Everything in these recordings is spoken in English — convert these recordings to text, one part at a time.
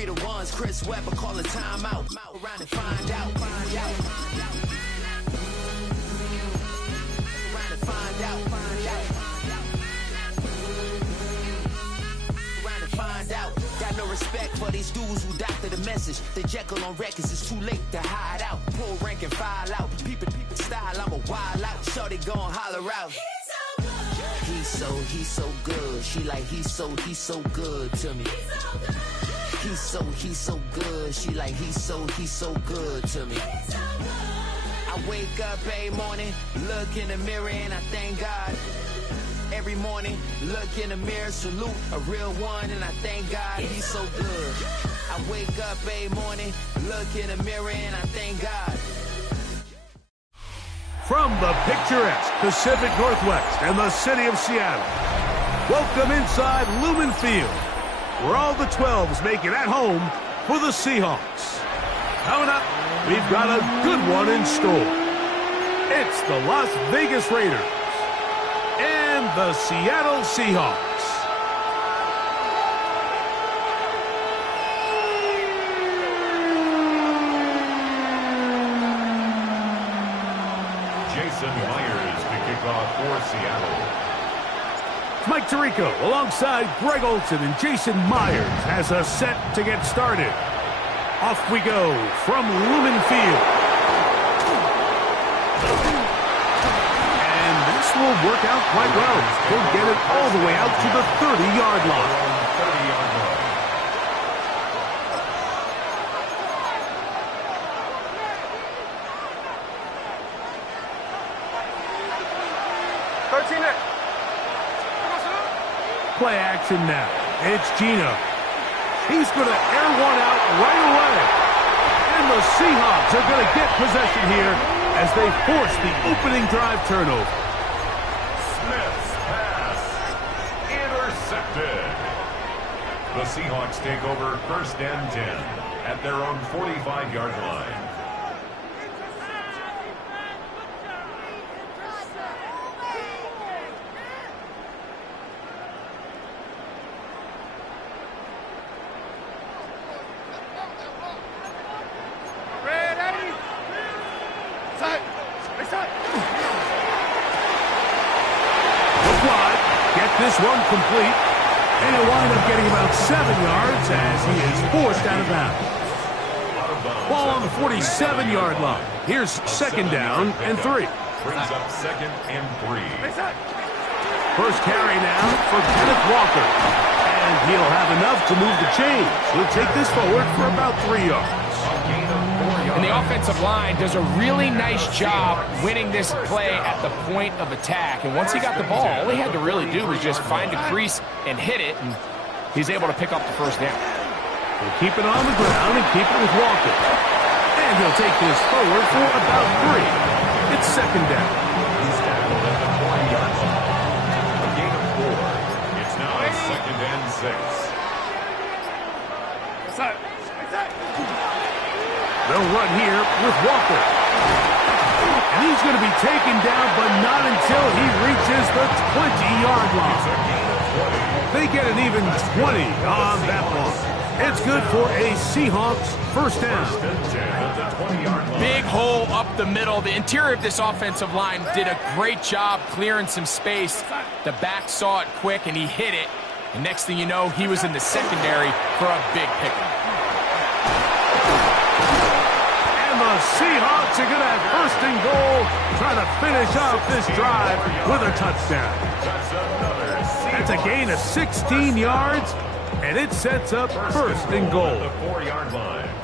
We the ones Chris Webber calling timeout. Around and find out. Around and find out. Around and find out. Got no respect for these dudes who doctor the message. The Jekyll on records, it's too late to hide out. Pull rank and file out. People style, I'm a wild out. Shorty gon' holler out. He's so good. She like he's so good to me. He's so good. She like he's so good to me. I wake up every morning, look in the mirror and I thank God. Every morning, look in the mirror, salute a real one and I thank God he's so good. I wake up every morning, look in the mirror and I thank God. From the picturesque Pacific Northwest and the city of Seattle, welcome inside Lumen Field, where all the 12s make it at home for the Seahawks. Coming up, we've got a good one in store. It's the Las Vegas Raiders and the Seattle Seahawks. Jason Myers to kick off for Seattle. Mike Tirico alongside Greg Olsen and Jason Myers has us set to get started. Off we go from Lumen Field. And this will work out quite well. He'll get it all the way out to the 30-yard line. 30-yard line. Play action now. It's Gino. He's going to air one out right away. And the Seahawks are going to get possession here as they force the opening drive turnover. Smith's pass intercepted. The Seahawks take over 1st and 10 at their own 45-yard line. This one complete, and he'll wind up getting about 7 yards as he is forced out of bounds. Ball on the 47-yard line. Here's 2nd down and 3. Brings up 2nd and 3. First carry now for Kenneth Walker, and he'll have enough to move the chains. He'll take this forward for about 3 yards. And the offensive line does a really nice job winning this play at the point of attack. And once he got the ball, all he had to really do was just find a crease and hit it, and he's able to pick up the 1st down. He'll keep it on the ground and keep it with Walker. And he'll take this forward for about 3. It's 2nd down. He's tackled at the 40-yard line. A gain of 4. It's now 2nd and 6. They'll run here with Walker. And he's going to be taken down, but not until he reaches the 20-yard line. They get an even 20 on that one. It's good for a Seahawks 1st down. Big hole up the middle. The interior of this offensive line did a great job clearing some space. The back saw it quick, and he hit it. And next thing you know, he was in the secondary for a big pickup. The Seahawks are going to have 1st and goal, trying to finish off this drive with a touchdown. That's a gain of 16 yards, and it sets up 1st and goal.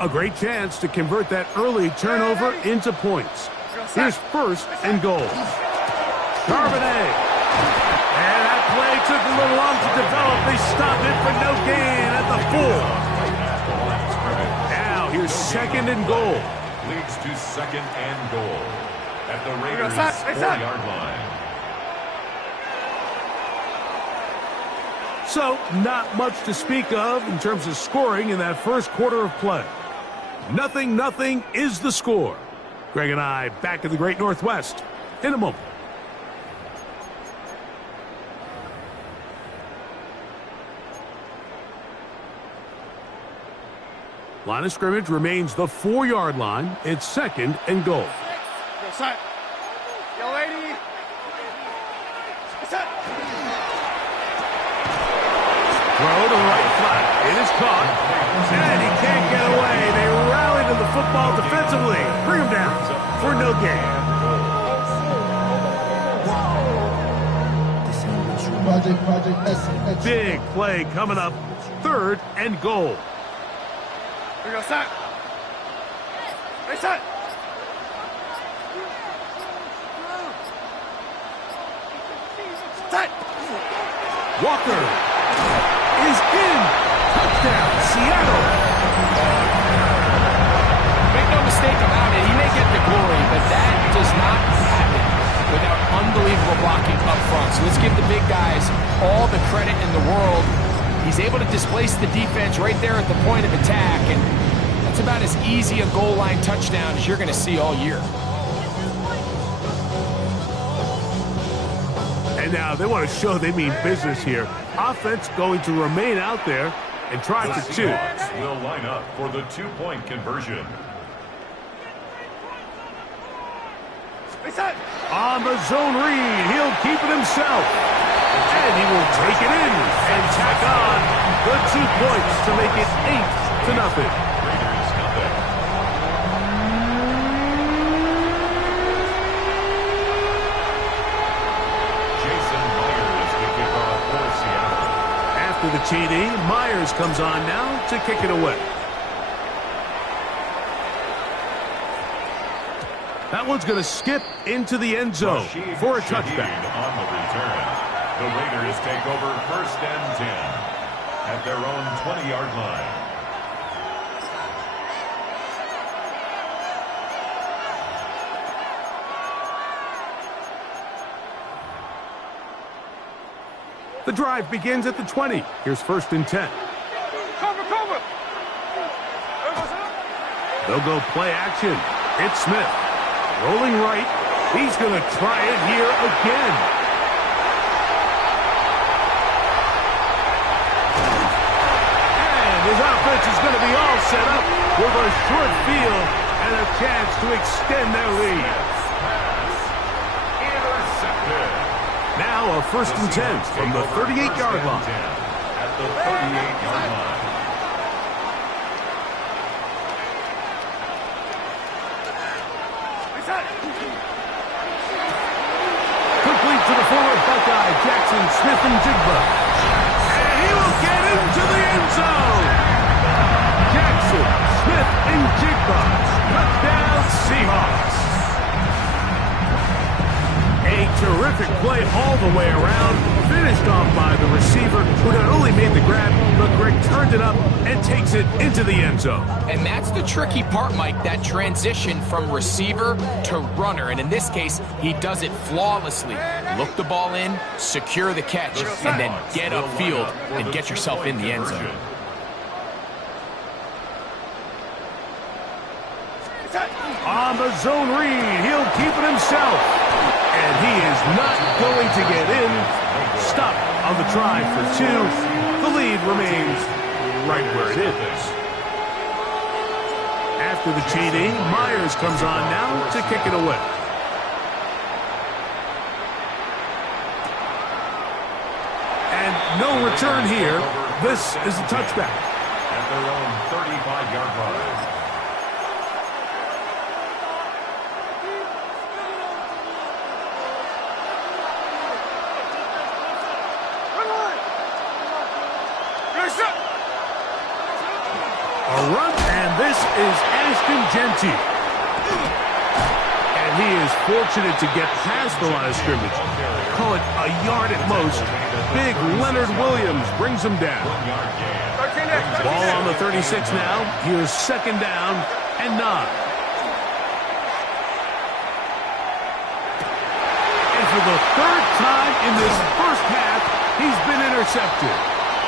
A great chance to convert that early turnover into points. Here's 1st and goal. Charbonnet. And that play took a little long to develop. They stopped it for no gain at the 4. Now here's 2nd and goal. Leads to 2nd and goal at the Raiders' 4-yard line. So, not much to speak of in terms of scoring in that 1st quarter of play. 0-0 is the score. Greg and I back in the Great Northwest in a moment. Line of scrimmage remains the 4-yard line. It's 2nd and goal. Yo, son. Yo, lady. Son. Throw to right flat. It is caught. And he can't get away. They rally to the football defensively. Bring him down for no gain. Big play coming up. 3rd and goal. Here we go, son. Hey, son. Son. Walker is in. Touchdown, Seattle. Make no mistake about it, he may get the glory, but that does not happen without unbelievable blocking up front. So let's give the big guys all the credit in the world. He's able to displace the defense right there at the point of attack, and that's about as easy a goal line touchdown as you're going to see all year. And now they want to show they mean business here. Offense going to remain out there and try for 2. Will line up for the 2-point conversion. On the zone read, he'll keep it himself. And he will take it in and tack on the 2 points to make it 8-0. Raiders nothing. Jason Myers to kick off for Seattle. After the TD, Myers comes on now to kick it away. That one's going to skip into the end zone for a touchback. On the return, the Raiders take over 1st and 10 at their own 20-yard line. The drive begins at the 20. Here's 1st and 10. Cover. They'll go play action. It's Smith. Rolling right. He's going to try it here again. And his offense is going to be all set up with a short field and a chance to extend their lead. Intercepted. Now a 1st and 10 from the 38-yard line. At the 38-yard line. Complete to the former Buckeye, Jackson Smith-Njigba. And he will get into the end zone. Jackson Smith-Njigba. Touchdown, Seahawks. A terrific play all the way around. Finished off by the receiver, who not only made the grab, but Greg turned it up and takes it into the end zone. And that's the tricky part, Mike, that transition from receiver to runner. And in this case, he does it flawlessly. Look the ball in, secure the catch, and then get upfield and get yourself in the end zone. On the zone read, he'll keep it himself. And he is not going to get in. Stop on the try for 2. The lead remains right where it is. After the TD, Myers comes on now to kick it away. And no return here. This is a touchback. At their own 35-yard line. A run, and this is Ashton Jeanty. And he is fortunate to get past the line of scrimmage. Call it a yard at most. Big Leonard Williams brings him down. Ball on the 36 now. Here's 2nd down and 9. And for the 3rd time in this first half, he's been intercepted.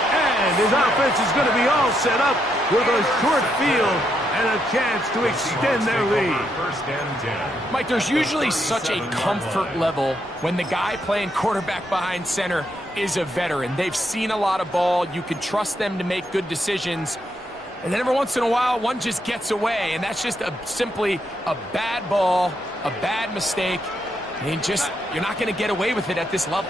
And his offense is going to be all set up with a short field and a chance to extend their lead. 1st and 10. Mike, there's usually such a comfort level when the guy playing quarterback behind center is a veteran. They've seen a lot of ball. You can trust them to make good decisions. And then every once in a while, one just gets away, and that's just simply a bad ball, a bad mistake. I mean, you're not going to get away with it at this level.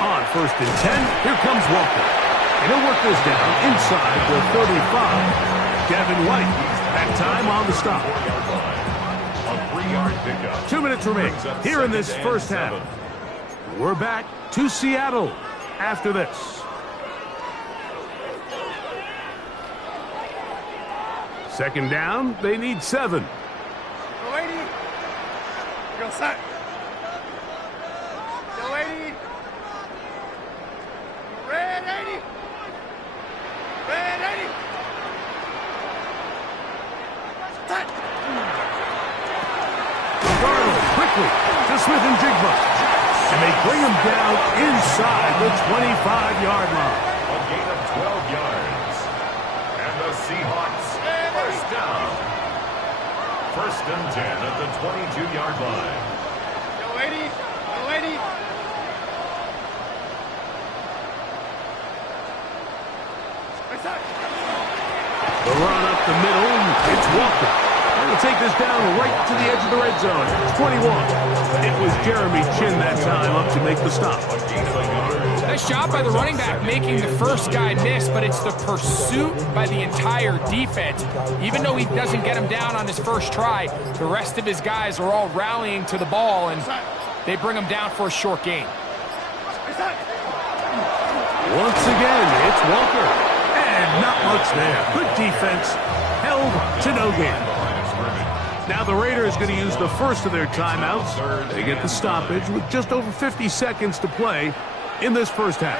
On 1st and 10, here comes Walker. And he'll work this down inside the 35. Devin White, that time on the stop. A 3-yard pickup. 2 minutes remain here in this first half. We're back to Seattle after this. Second down, they need 7. Go, lady. Go, set. Go, lady. Red 80. Red 80. Set. Darnold quickly to Smith and Jigba. And they bring him down inside the 25-yard line. A gain of 12 yards. And the Seahawks first down. 1st and 10 at the 22-yard line. Go, lady. Go, lady. The run up the middle, it's Walker. They'll take this down right to the edge of the red zone. It's 21. It was Jeremy Chin that time up to make the stop. Nice job by the running back making the first guy miss, but it's the pursuit by the entire defense. Even though he doesn't get him down on his first try, the rest of his guys are all rallying to the ball, and they bring him down for a short gain. Once again, it's Walker. And not much there. Good defense. Held to no gain. Now the Raiders going to use the first of their timeouts. They get the stoppage with just over 50 seconds to play in this first half.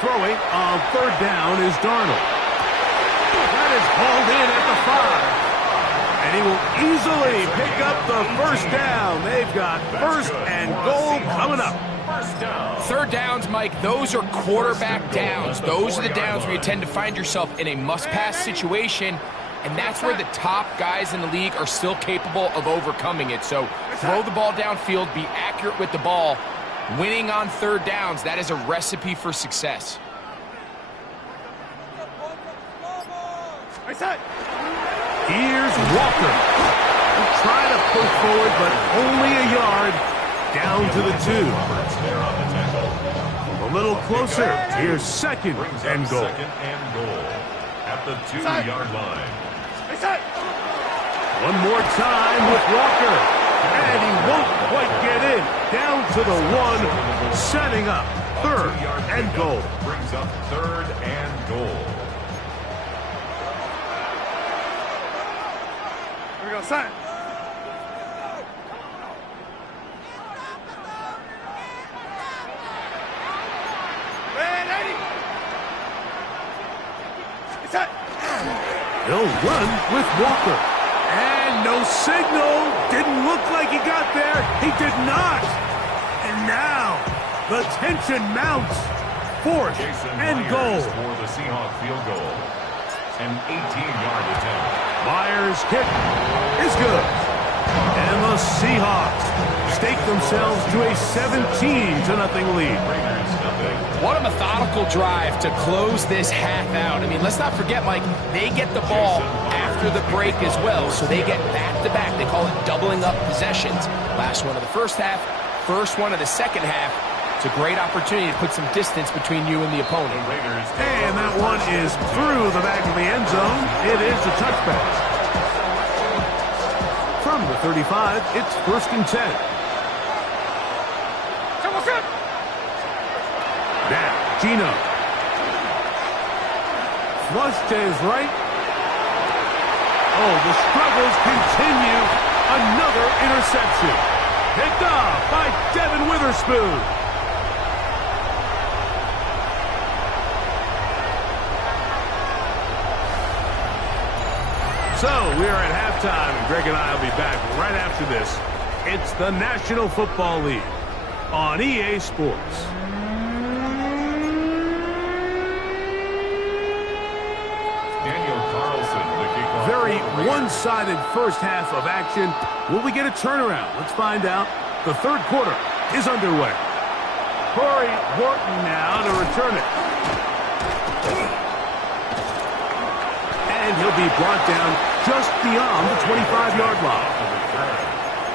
Throwing on 3rd down is Darnold. That is hauled in at the 5. And he will easily pick up the first down. They've got 1st and goal coming up. 3rd downs, Mike, those are quarterback downs. Those are the downs where you tend to find yourself in a must-pass situation, and that's where the top guys in the league are still capable of overcoming it. So throw the ball downfield, be accurate with the ball. Winning on 3rd downs, that is a recipe for success. Here's Walker. He'll try to push forward, but only a yard down to the 2. A little closer. Here's 2nd and goal. 2nd and goal at the 2-yard line. One more time with Walker. And he won't quite get in. Down to the 1, setting up 3rd and goal. Brings up 3rd and goal. Here we go, set. They'll run with Walker. And no signal. Didn't look like he got there. He did not. And now the tension mounts. 4th and goal. For the Seahawks field goal. An 18-yard attempt. Myers' kick is good. And the Seahawks stake themselves to a 17-0 lead. What a methodical drive to close this half out. I mean, let's not forget, Mike, they get the ball after the break as well, so they get back-to-back. They call it doubling up possessions. Last one of the first half, first one of the second half. It's a great opportunity to put some distance between you and the opponent. And that one is through the back of the end zone. It is a touchback. From the 35, it's 1st and 10. Now, Gino. Flush to his right. Oh, the struggles continue. Another interception. Picked off by Devin Witherspoon. So, we are at halftime, and Greg and I will be back right after this. It's the National Football League on EA Sports. very one-sided first half of action. Will we get a turnaround? Let's find out. The third quarter is underway. Corey Horton now to return it. And he'll be brought down just beyond the 25-yard line.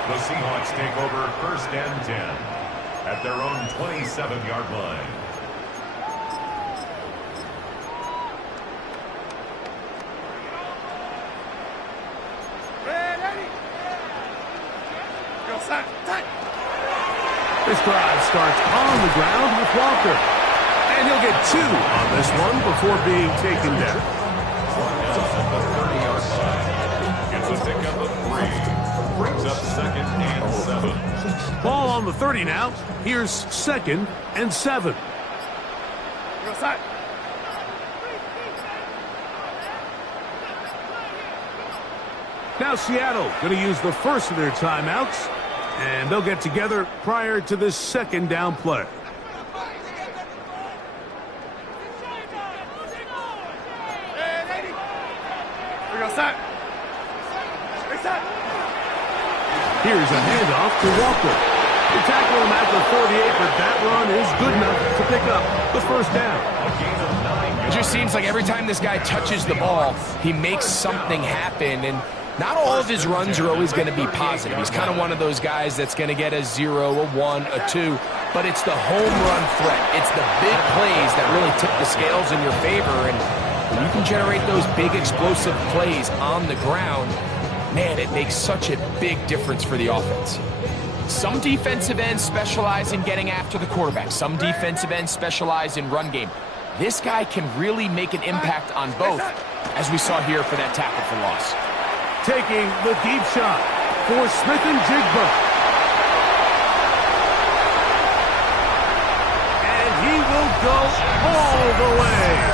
The Seahawks take over 1st and 10 at their own 27-yard line. This drive starts on the ground with Walker. And he'll get 2 on this one before being taken down. The 30-yard line. Gets a pickup of 3. Brings up 2nd and 7. Ball on the 30 now. Here's 2nd and 7. Go side. Now Seattle going to use the first of their timeouts. And they'll get together prior to this 2nd down play. Here's a handoff to Walker. They tackle him at the 48, but that run is good enough to pick up the first down. It just seems like every time this guy touches the ball, he makes something happen, and not all of his runs are always going to be positive. He's kind of one of those guys that's going to get a 0, a 1, a 2, but it's the home run threat. It's the big plays that really tip the scales in your favor, and when you can generate those big explosive plays on the ground, man, it makes such a big difference for the offense. Some defensive ends specialize in getting after the quarterback. Some defensive ends specialize in run game. This guy can really make an impact on both, as we saw here for that tackle for loss. Taking the deep shot for Smith and Jigba. And he will go all the way.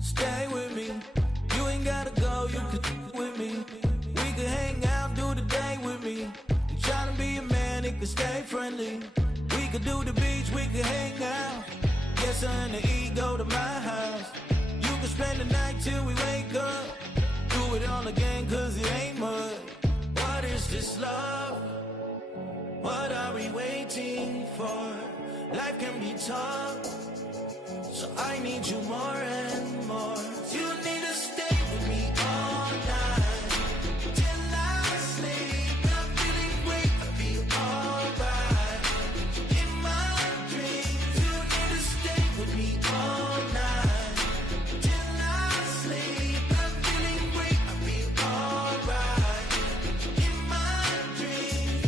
Stay with me. You ain't gotta go, you can with me. We can hang out, do the day with me. You tryna be a man, it can stay friendly. We could do the beach, we can hang out. Get something to eat, go to my house. You can spend the night till we wake up. Do it all again, cause it ain't mud. What is this love? What are we waiting for? Life can be tough, so I need you more and more. You need to stay with me all night till I sleep. I'm feeling great, I feel alright. In my dreams, you need to stay with me all night till I sleep. I'm feeling great, I feel alright. In my dreams.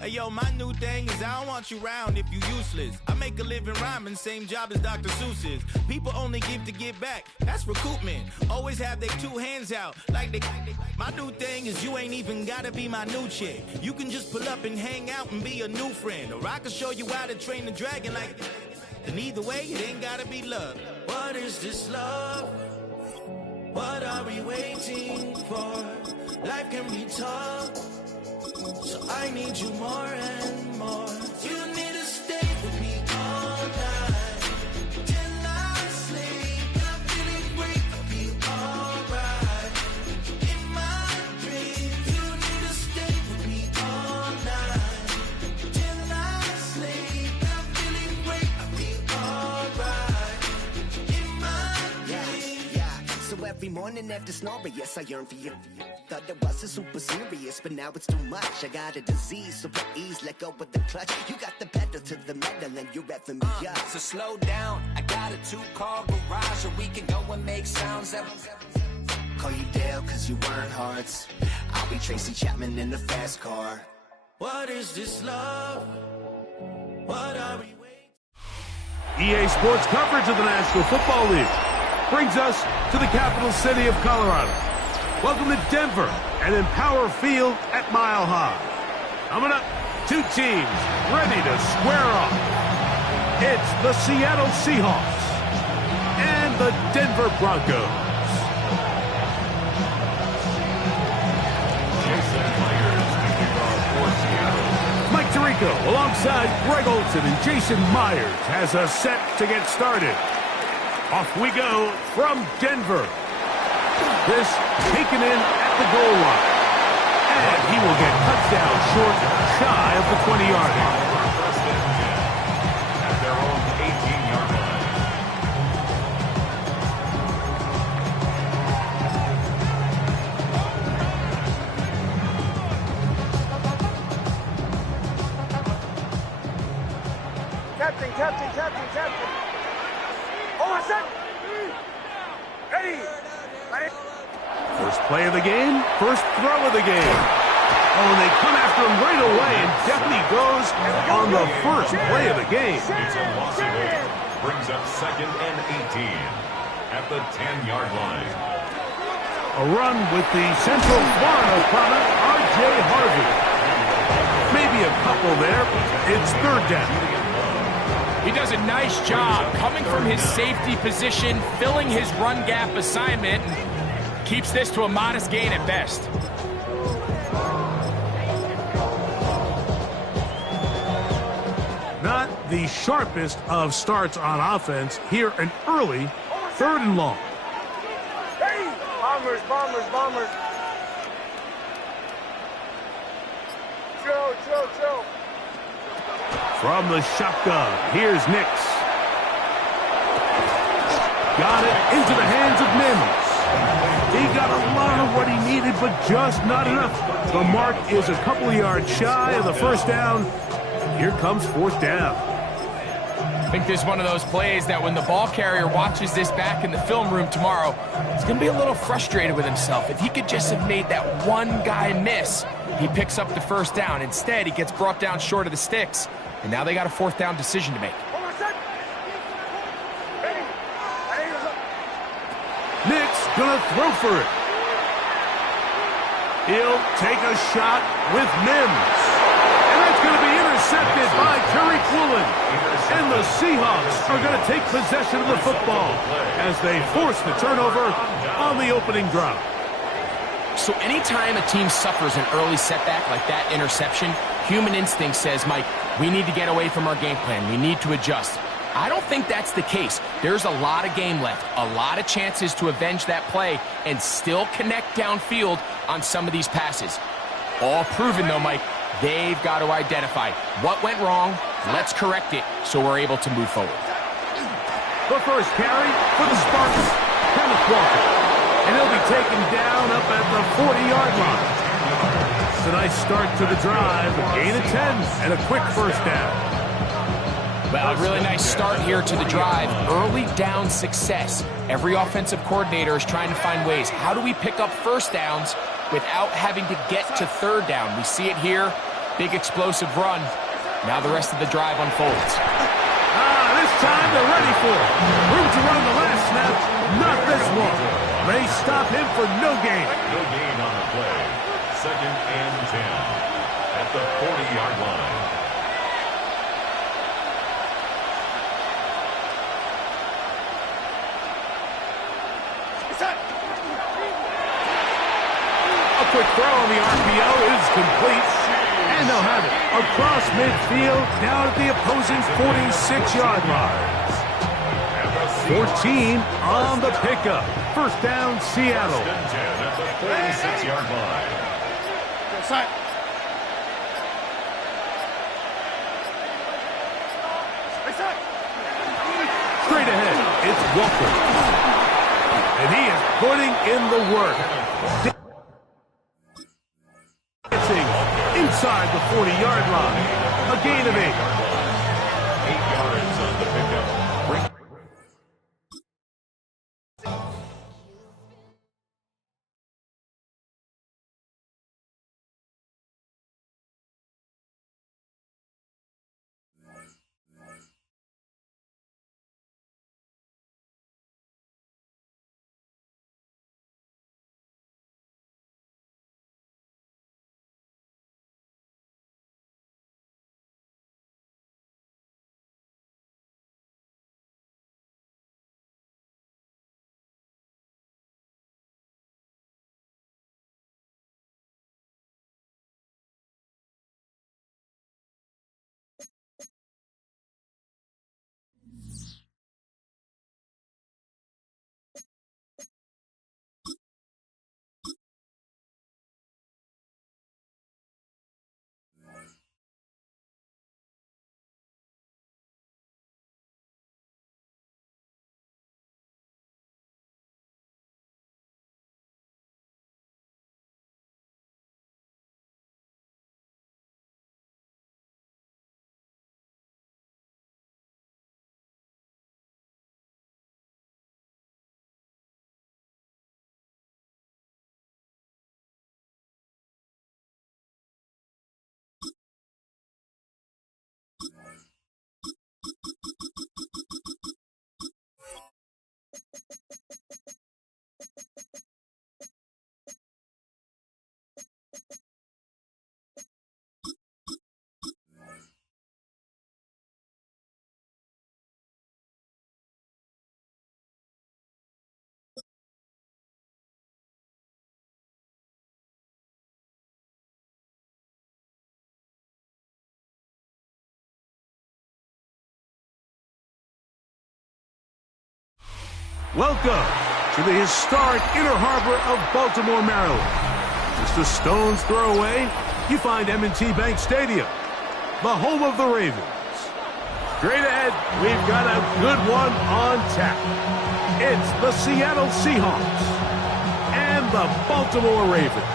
Hey yo, my new thing is I don't want you around if you useless. I make a living rhyming, same job as Dr. Seuss's. People only give to get back, that's recoupment. Always have their 2 hands out, like they. My new thing is you ain't even gotta be my new chick. You can just pull up and hang out and be a new friend. Or I can show you how to train the dragon like. And either way, it ain't gotta be love. What is this love? What are we waiting for? Life can be tough, so I need you more and more. You need to stay with me all night till I sleep. I'm feeling great, I feel alright. In my dreams, you need to stay with me all night till I sleep. I'm feeling great, I feel alright. In my dreams. Yeah. So every morning after snoring, yes, I yearn for you. Thought it wasn't super serious, but now it's too much. I got a disease, so at ease, let go with the clutch. You got the pedal to the metal, and you're revving me up. So slow down, I got a 2-car garage, or we can go and make sounds that... Call you Dale, cause you weren't hearts. I'll be Tracy Chapman in the fast car. What is this love? What are we waiting? EA Sports coverage of the National Football League brings us to the capital city of Colorado. Welcome to Denver and Empower Field at Mile High. Coming up, 2 teams ready to square off. It's the Seattle Seahawks and the Denver Broncos. Jason Myers kicking Flacco alongside Greg Olsen and Jason Myers has us set to get started. Off we go from Denver. This taken in at the goal line. And he will get touchdown short, shy of the 20-yard line. First and 10 at their own 18-yard line. Captain. Over set. Ready. First play of the game, first throw of the game. Oh, and they come after him right away, and Deputy goes on the first play of the game. It's a loss of 8. Brings up second and 18 at the 10-yard line. A run with the Central Florida product, R.J. Harvey. Maybe a couple there. It's third down. He does a nice job coming from his safety position, filling his run gap assignment, and keeps this to a modest gain at best. Not the sharpest of starts on offense. Here an early third and long. Hey! Bombers. Chill. From the shotgun, here's Nix. Got it into the hands of Mims. He got a lot of what he needed, but just not enough. The mark is a couple of yards shy of the first down. Here comes fourth down. I think this is one of those plays that when the ball carrier watches this back in the film room tomorrow, he's going to be a little frustrated with himself. If he could just have made that one guy miss, he picks up the first down. Instead, he gets brought down short of the sticks, and now they got a fourth down decision to make. Nick's gonna throw for it. He'll take a shot with Mims. And that's gonna be intercepted by Terry Quillen. And the Seahawks are gonna take possession of the football as they force the turnover on the opening drive. So anytime a team suffers an early setback like that interception, human instinct says, Mike, we need to get away from our game plan. We need to adjust. I don't think that's the case. There's a lot of game left, a lot of chances to avenge that play and still connect downfield on some of these passes. All proven, though, Mike, they've got to identify what went wrong, let's correct it so we're able to move forward. The first carry for the Spartans, Kenneth Walker. And he'll be taken down up at the 40-yard line. It's a nice start to the drive, a gain of 10 and a quick first down. Well, a really nice start here to the drive. Early down success. Every offensive coordinator is trying to find ways. How do we pick up first downs without having to get to third down? We see it here. Big explosive run. Now the rest of the drive unfolds. This time they're ready for it. Room to run the last snap. Not this one. They stop him for no gain. No gain on the play. Second and 10 at the 40-yard line. A quick throw on the RPO is complete. And they'll have it across midfield down at the opposing 46-yard line. 14 on the pickup. First down, Seattle. First and 10 at the 46-yard line. Straight ahead, it's Walker. And he is putting in the work. Inside the 40-yard line. A gain of 8. 8 yards on the pickup. Welcome to the historic Inner Harbor of Baltimore, Maryland. Just a stone's throw away, you find M&T Bank Stadium, the home of the Ravens. Straight ahead, we've got a good one on tap. It's the Seattle Seahawks and the Baltimore Ravens.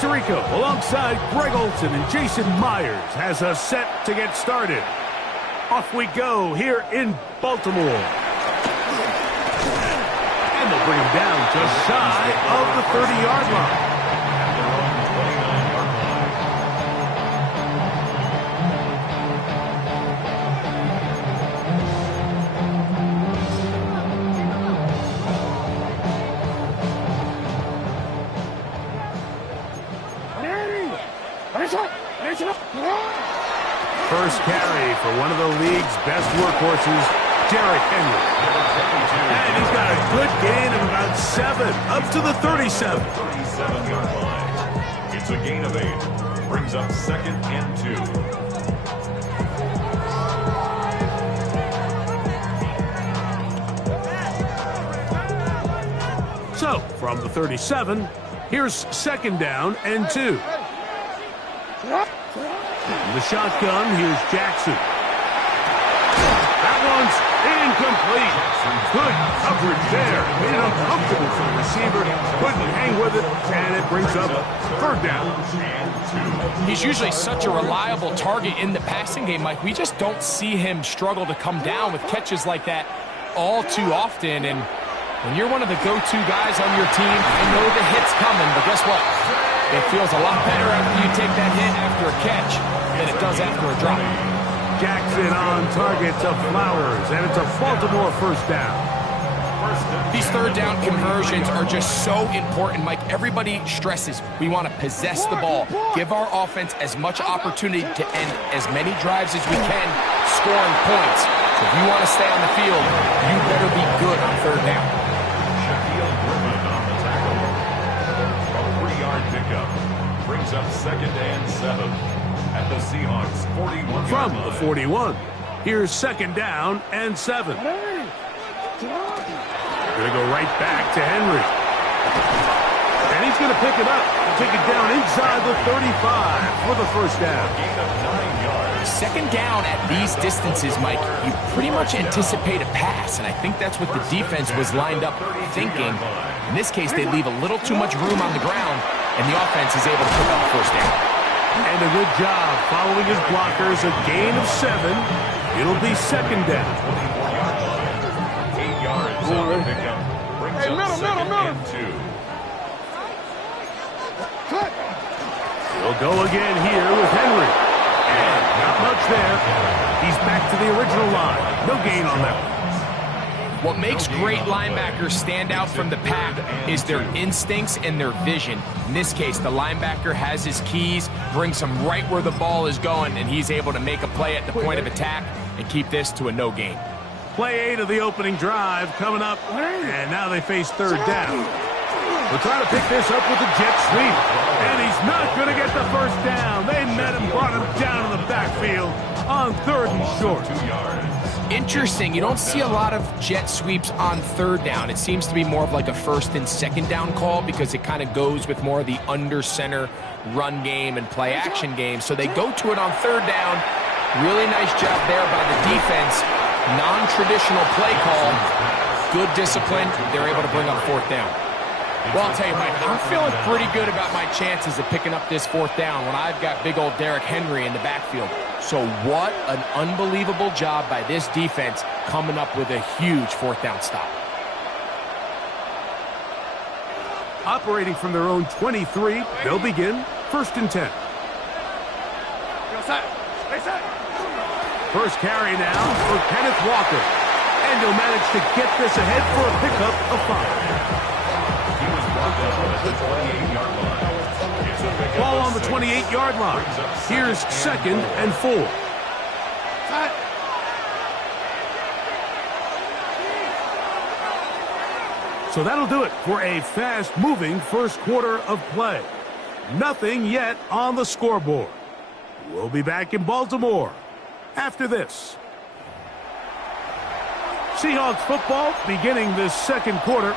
Tirico, alongside Greg Olson and Jason Myers, has us set to get started. Off we go here in Baltimore. And they'll bring him down just shy of the 30-yard line. First carry for one of the league's best workhorses, Derrick Henry. And he's got a good gain of about 7, up to the 37. 37-yard line. It's a gain of 8. Brings up 2nd and 2. So, from the 37, here's 2nd down and 2. In the shotgun, here's Jackson. That one's incomplete. Good coverage there. Made it uncomfortable for the receiver. Couldn't hang with it, and it brings up 3rd down. He's usually such a reliable target in the passing game, Mike. We just don't see him struggle to come down with catches like that all too often. And when you're one of the go-to guys on your team, I know the hit's coming, but guess what? It feels a lot better after you take that hit after a catch than it does after a drop. Jackson on target to Flowers, and it's a Baltimore 1st down. These 3rd down conversions are just so important, Mike. Everybody stresses we want to possess the ball, give our offense as much opportunity to end as many drives as we can, scoring points. So if you want to stay on the field, you better be good on 3rd down. Pickup brings up 2nd and 7 at the Seahawks 41. From the 41, here's 2nd down and 7. Gonna go right back to Henry. And he's gonna pick it up and take it down inside the 35 for the 1st down. Gain of 9 yards. 2nd down at these distances, Mike, you pretty much anticipate a pass, and I think that's what the defense was lined up thinking. In this case, they leave a little too much room on the ground, and the offense is able to pick up the 1st down. And a good job following his blockers, a gain of 7. It'll be 2nd down. 24-yard line. 8 yards on the pickup. Brings up 2nd and 2. We'll go again here with Henry. And not much there. He's back to the original line. No gain on that one. What makes great linebackers stand out from the pack is their instincts and their vision. In this case, the linebacker has his keys, brings him right where the ball is going, and he's able to make a play at the point of attack and keep this to a no gain. Play 8 of the opening drive coming up, and now they face 3rd down. We'll try to pick this up with the jet sweep, and he's not going to get the 1st down. They met him, brought him down in the backfield on 3rd and short. 2 yards. Interesting. You don't see a lot of jet sweeps on 3rd down. It seems to be more of like a 1st and 2nd down call because it kind of goes with more of the under center run game and play action game. So they go to it on 3rd down. Really nice job there by the defense. Non-traditional play call. Good discipline. They're able to bring up 4th down. Well, I'll tell you, Mike, I'm feeling pretty good about my chances of picking up this 4th down when I've got big old Derrick Henry in the backfield. So what an unbelievable job by this defense coming up with a huge 4th down stop. Operating from their own 23, they'll begin 1st and 10. First carry now for Kenneth Walker. And he'll manage to get this ahead for a pickup of 5. He was brought down at the 28-yard line. It's a pickup Ball of on the 6. 28-yard line. Here's 2nd and 4. So that'll do it for a fast-moving first quarter of play. Nothing yet on the scoreboard. We'll be back in Baltimore after this. Seahawks football beginning this second quarter.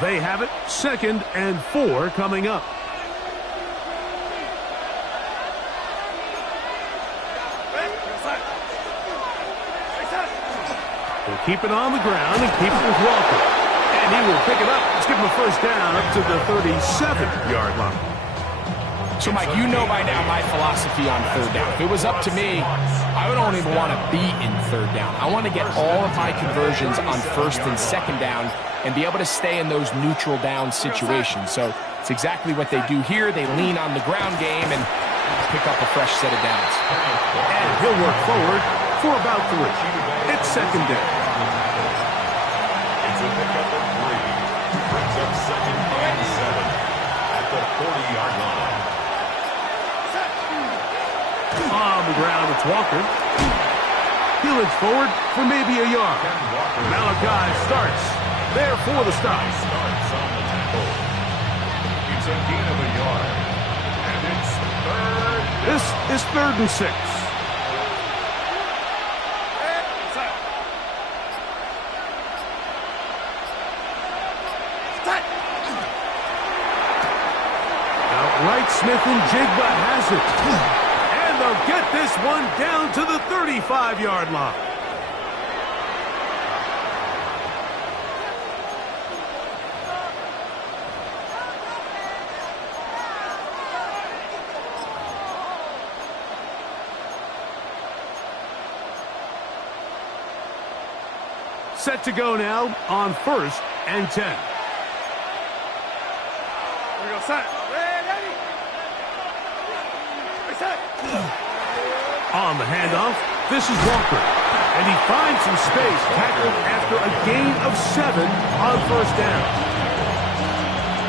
They have it 2nd and 4 coming up. They'll keep it on the ground and keep it with Walker. And he will pick it up. Let's give him a first down up to the 37-yard line. So, Mike, you know by now my philosophy on third down. If it was up to me, I don't even want to be in third down. I want to get all of my conversions on first and second down and be able to stay in those neutral down situations. So it's exactly what they do here. They lean on the ground game and pick up a fresh set of downs. And he'll work forward for about 3. It's second down. It's a pickup of 3. Brings up 2nd and 7 at the 40-yard line. On the ground, it's Walker. He looks forward for maybe a yard. Malachi starts there for the stop. Starts on the tackle. It's a gain of a yard. And it's 3rd. This is 3rd and 6. Outright, Smith and Jigba has it. They'll get this one down to the 35-yard line. Set to go now on 1st and 10. Here we go, set. On the handoff, this is Walker. And he finds some space, tackled after a gain of 7 on first down.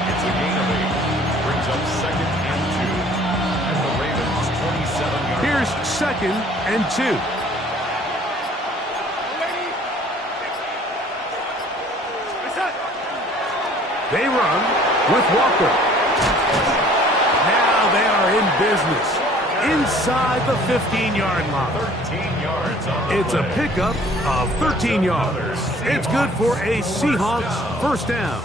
It's a gain of 8. Brings up 2nd and 2. And the Ravens 27 yards. Here's 2nd and 2. They run with Walker. Now they are in business. Inside the 15-yard line. 13 yards on the It's a play. pickup of 13 yards. It's good for a Seahawks first down.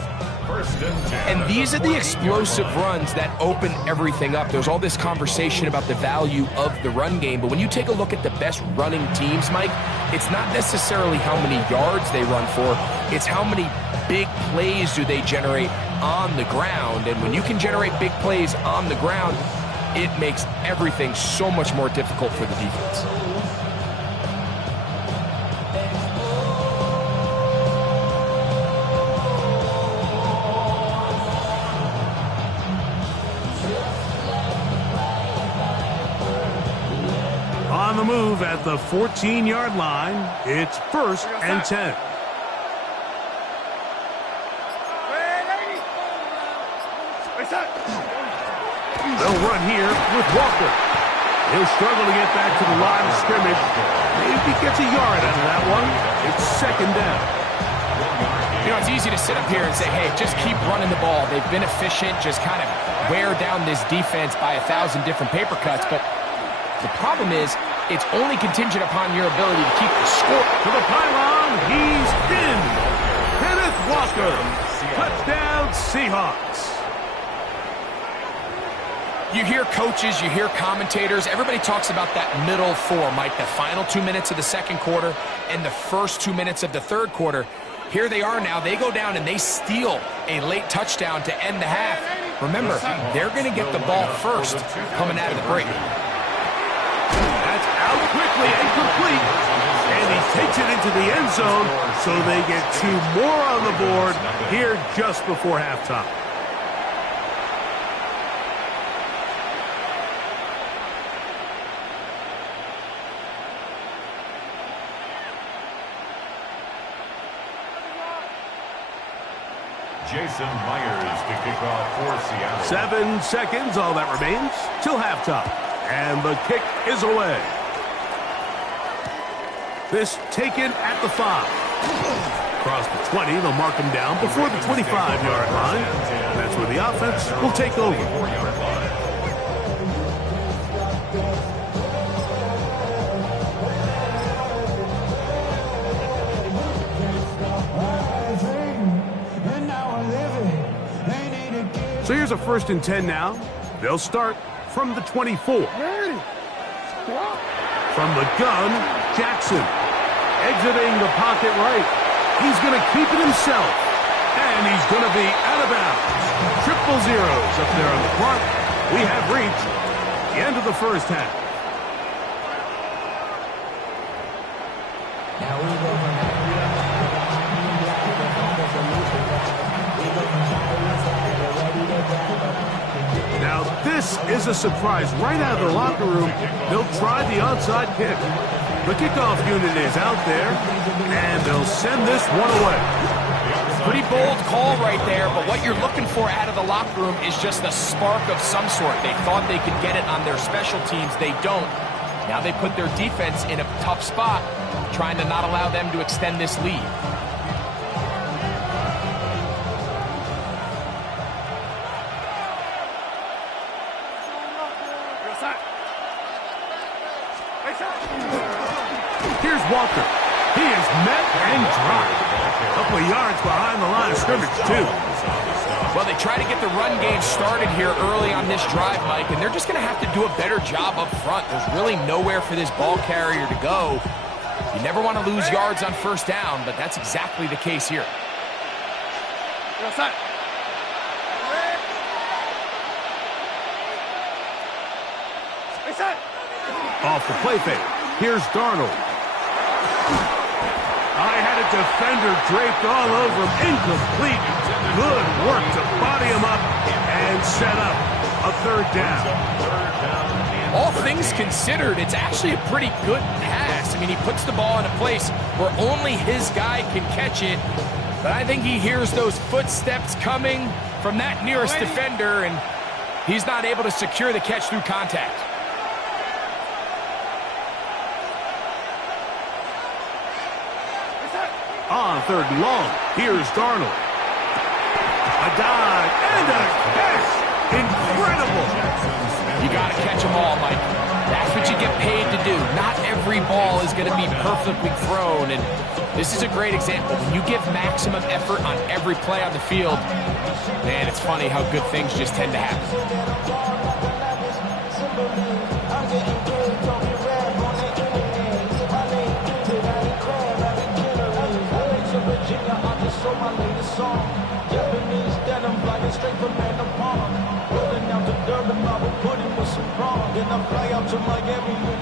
1st and 10. And these are the explosive runs that open everything up. There's all this conversation about the value of the run game, but when you take a look at the best running teams, Mike, it's not necessarily how many yards they run for, it's how many big plays do they generate on the ground. And when you can generate big plays on the ground, it makes everything so much more difficult for the defense. On the move at the 14-yard line, it's 1st and 10. They'll run here with Walker. He'll struggle to get back to the line of scrimmage. Maybe gets a yard out of that one. It's 2nd down. You know, it's easy to sit up here and say, hey, just keep running the ball. They've been efficient, just kind of wear down this defense by 1,000 different paper cuts. But the problem is, it's only contingent upon your ability to keep the score. To the pylon, he's in. Kenneth Walker. Touchdown, Seahawks. You hear coaches, you hear commentators, everybody talks about that middle 4, Mike, the final 2 minutes of the second quarter and the first 2 minutes of the third quarter. Here they are now. They go down and they steal a late touchdown to end the half. Remember, they're going to get the ball first coming out of the break. That's out quickly and complete. And he takes it into the end zone, so they get 2 more on the board here just before halftime. Jason Myers to kick off for Seattle. 7 seconds, all that remains, till halftime. And the kick is away. This taken at the 5. Across the 20, they'll mark him down before the 25-yard line. That's where the offense will take over. So here's a 1st and 10 now. They'll start from the 24. From the gun, Jackson. Exiting the pocket right. He's going to keep it himself. And he's going to be out of bounds. 000 up there on the clock. We have reached the end of the first half. Now we go from Now this is a surprise. Right out of the locker room, they'll try the onside kick. The kickoff unit is out there, and they'll send this one away. Pretty bold call right there, but what you're looking for out of the locker room is just a spark of some sort. They thought they could get it on their special teams. They don't. Now they put their defense in a tough spot, trying to not allow them to extend this lead. Here's Walker. He is met and dropped. A couple of yards behind the line of scrimmage, too. Well, they try to get the run game started here early on this drive, Mike, and they're just going to have to do a better job up front. There's really nowhere for this ball carrier to go. You never want to lose yards on 1st down, but that's exactly the case here. Off the play fake. Here's Darnold. I had a defender draped all over him. Incomplete. Good work to body him up and set up a 3rd down. All things considered, it's actually a pretty good pass. I mean, he puts the ball in a place where only his guy can catch it. But I think he hears those footsteps coming from that nearest defender, and he's not able to secure the catch through contact. On 3rd and long, here's Darnold. A dive and a catch. Incredible. You got to catch them all, Mike. That's what you get paid to do. Not every ball is going to be perfectly thrown, and this is a great example. When you give maximum effort on every play on the field, man, it's funny how good things just tend to happen.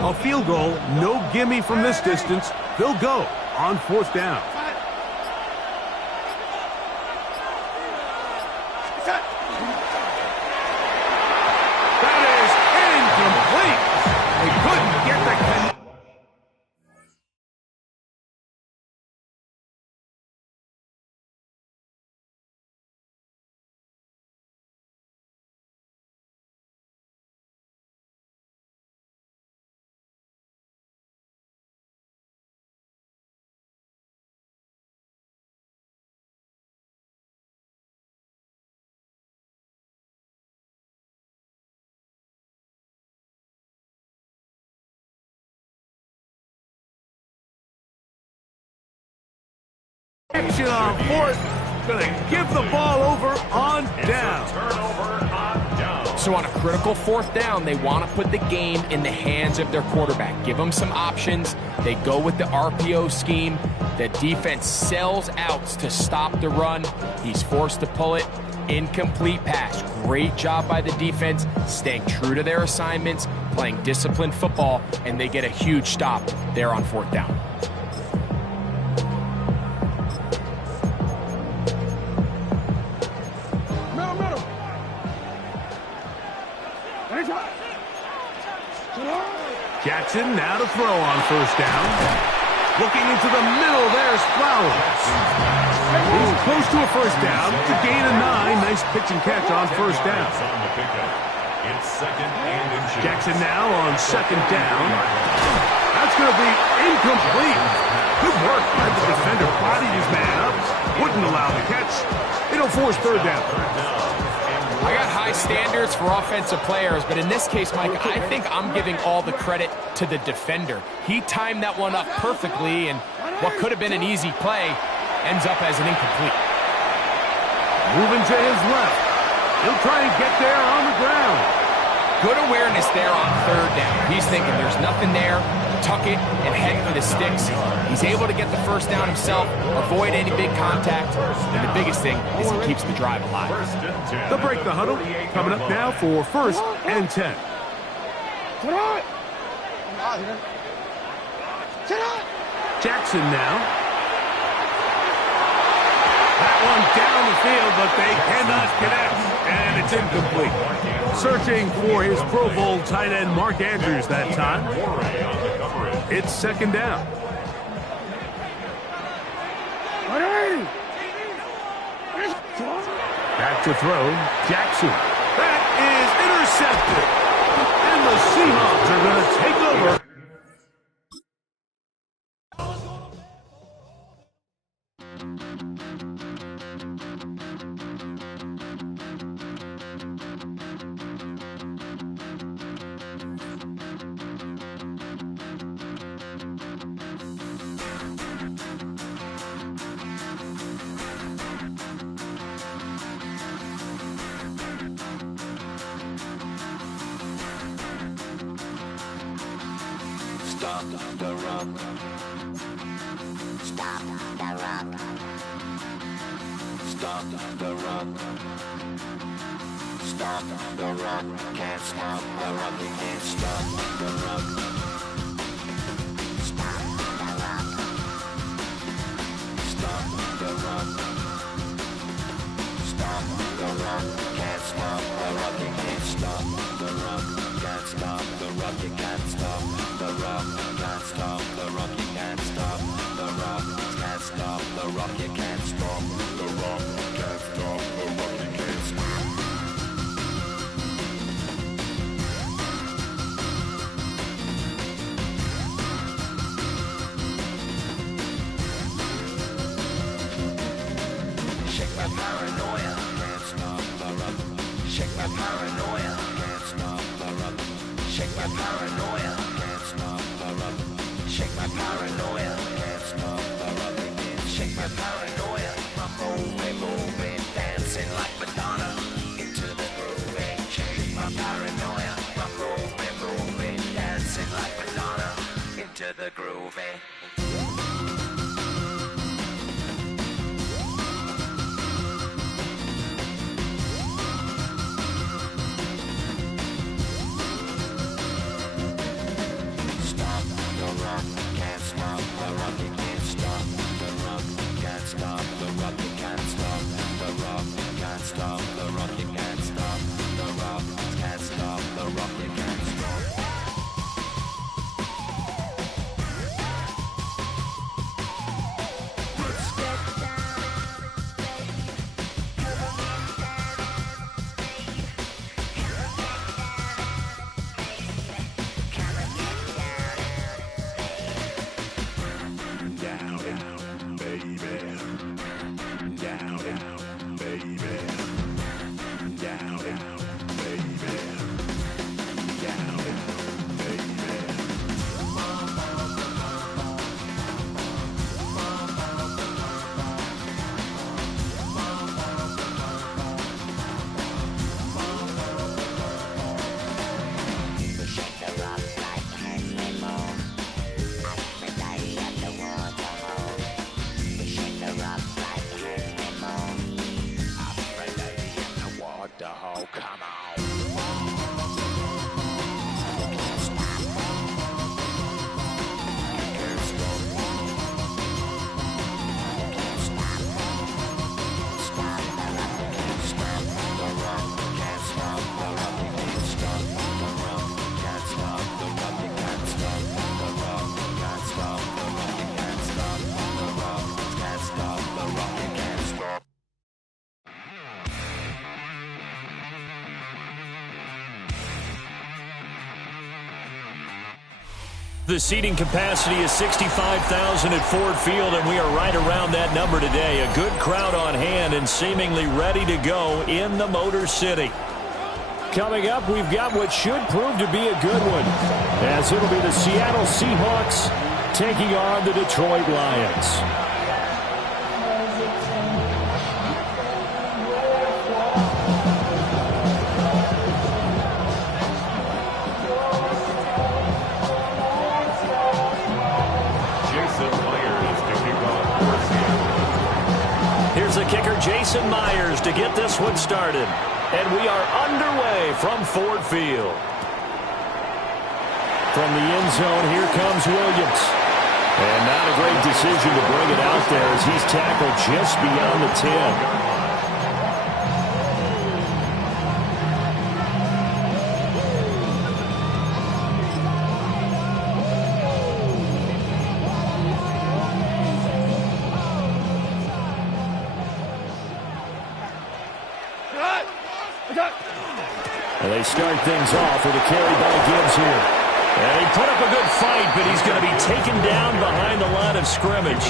A field goal, no gimme from this distance. They'll go on 4th down. That is incomplete. They couldn't get the connection. Action on 4th. Going to give the ball over on down. So on a critical 4th down, they want to put the game in the hands of their quarterback. Give them some options. They go with the RPO scheme. The defense sells outs to stop the run. He's forced to pull it. Incomplete pass. Great job by the defense, staying true to their assignments, playing disciplined football, and they get a huge stop there on 4th down. Jackson now to throw on 1st down. Looking into the middle, there's Flowers. He's close to a 1st down. It's a gain of 9. Nice pitch and catch on 1st down. Jackson now on 2nd down. That's going to be incomplete. Good work by the defender. Bodied his man up. Wouldn't allow the catch. It'll force third down. I got high standards for offensive players, but in this case, Mike, I think I'm giving all the credit to the defender. He timed that one up perfectly, and what could have been an easy play ends up as an incomplete. Moving to his left. He'll try and get there on the ground. Good awareness there on third down. He's thinking there's nothing there, tuck it, and head for the sticks. He's able to get the first down himself, avoid any big contact, and the biggest thing is he keeps the drive alive. They'll break the huddle. Coming up now for 1st and 10. Jackson now. That one down the field, but they cannot connect, and it's incomplete. Searching for his Pro Bowl tight end Mark Andrews that time. It's 2nd down. Back to throw, Jackson. That is intercepted. And the Seahawks are going to take over. Stop the run. Stop the run. Stop the run. Stop the run. Can't stop the run. You can't stop the run. Stop the run. Stop the run. Stop the run. Can't stop the run. You can't stop the run. Can't stop the run. You can't stop the run. Can't stop the run. You can't stop the run. Can't stop the run. You can't stop the run. Can't stop the run. You can't stop. Shake my paranoia. Can't stop the run. Shake my paranoia. Can't stop the run. Shake my paranoia. Can't stop the run. Shake my paranoia. Can't stop the run. Shake my paranoia. I'm moving, dancing like Madonna into the groove. Shake my paranoia. I'm moving, dancing like Madonna into the groove. Stop the run, can't stop the run, you can't stop the run, can't stop the run, you can't stop the run, can't stop the run, you can't stop the run, can't stop the run, you can't stop. The seating capacity is 65,000 at Ford Field, and we are right around that number today. A good crowd on hand and seemingly ready to go in the Motor City. Coming up, we've got what should prove to be a good one, as it'll be the Seattle Seahawks taking on the Detroit Lions. Here's the kicker, Jason Myers, to get this one started. And we are underway from Ford Field. From the end zone, here comes Williams. And not a great decision to bring it out there as he's tackled just beyond the 10. And they start things off with a carry by Gibbs here. And he put up a good fight, but he's going to be taken down behind the line of scrimmage.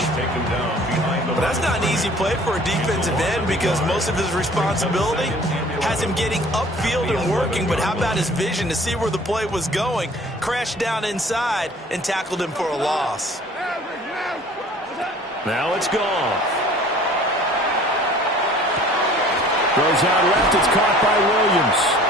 But that's not an easy play for a defensive end because most of his responsibility has him getting upfield and working. But how about his vision to see where the play was going? Crashed down inside and tackled him for a loss. Now it's Goff. Goes out left. It's caught by Williams.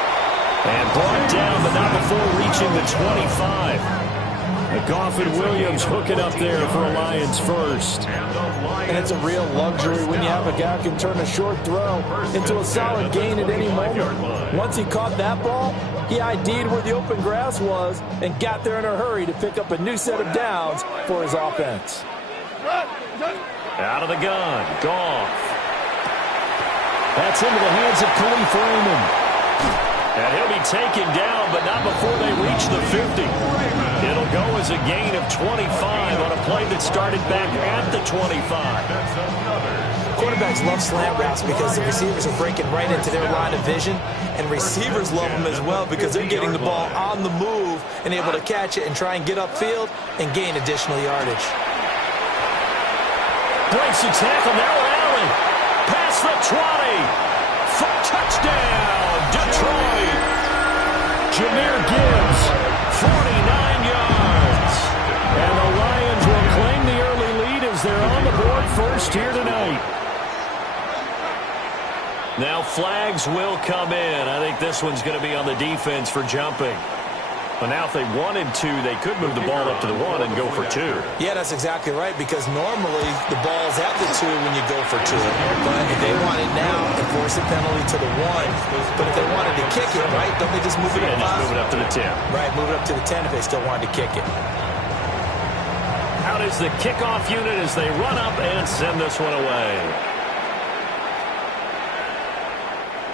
And brought down, but not before reaching the 25. Goff and Williams hooking up there for a Lions first. And it's a real luxury when you have a guy who can turn a short throw into a solid gain at any moment. Once he caught that ball, he ID'd where the open grass was and got there in a hurry to pick up a new set of downs for his offense. Out of the gun, Goff. That's into the hands of Khalif Raymond. And he'll be taken down, but not before they reach the 50. It'll go as a gain of 25 on a play that started back at the 25. Quarterbacks love slant routes because the receivers are breaking right into their line of vision, and receivers love them as well because they're getting the ball on the move and able to catch it and try and get upfield and gain additional yardage. Breaks the tackle, now Allen. Past the 20. For touchdown, Detroit. Jahmyr Gibbs, 49 yards. And the Lions will claim the early lead as they're on the board first here tonight. Now flags will come in. I think this one's going to be on the defense for jumping. But now if they wanted to, they could move the ball up to the 1 and go for 2. Yeah, that's exactly right, because normally the ball's at the 2 when you go for 2. But if they want it now, enforce the penalty to the 1. But if they wanted to kick it, right, don't they just move it up? Just move it up to the 10. Right, move it up to the 10 if they still wanted to kick it. Out is the kickoff unit as they run up and send this one away.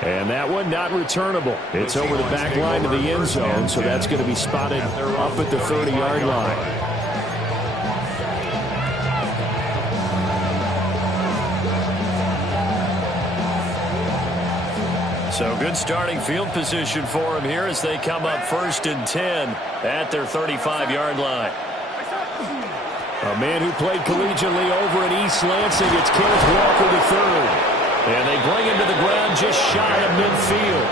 And that one not returnable. It's over the back line to the end zone, so that's going to be spotted up at the 30-yard line. So good starting field position for him here as they come up 1st and 10 at their 35-yard line. A man who played collegiately over in East Lansing, it's Kenneth Walker III. And they bring him to the ground just shy of midfield.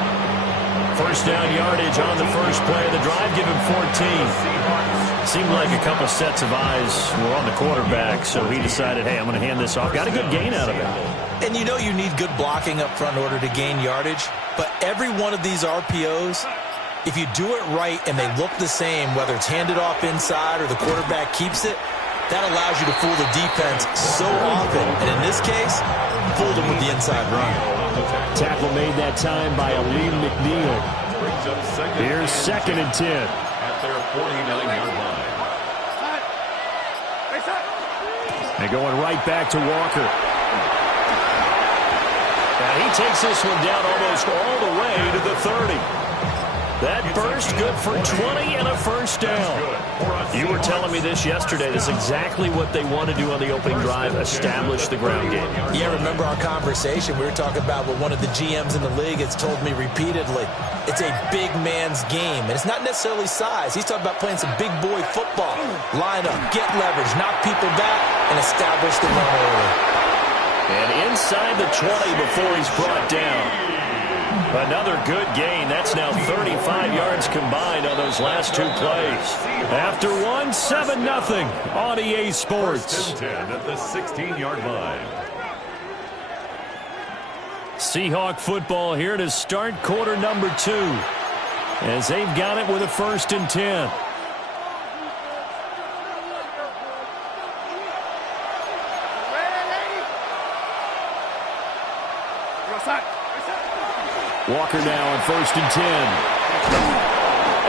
First down yardage on the first play of the drive, give him 14. Seemed like a couple sets of eyes were on the quarterback, so he decided, hey, I'm going to hand this off. Got a good gain out of it. And you know you need good blocking up front in order to gain yardage, but every one of these RPOs, if you do it right and they look the same, whether it's handed off inside or the quarterback keeps it, that allows you to fool the defense so often. And in this case, fooled them with the inside run. Tackle made that time by Aleem McNeil. Here's 2nd and 10. At their 49-yard line. And going right back to Walker. And he takes this one down almost all the way to the 30. That burst good for 20 and a first down. You were telling me this yesterday. That's exactly what they want to do on the opening drive, establish the ground game. Yeah, remember our conversation? We were talking about what one of the GMs in the league has told me repeatedly. It's a big man's game, and it's not necessarily size. He's talking about playing some big boy football. Line up, get leverage, knock people back, and establish the run early. And inside the 20 before he's brought down. Another good gain. That's now 35 yards combined on those last two plays. After one, 7-0 on EA Sports. 10 at the 16-yard line. Seahawk football here to start quarter number 2. As they've got it with a 1st and 10. Walker now on 1st and 10.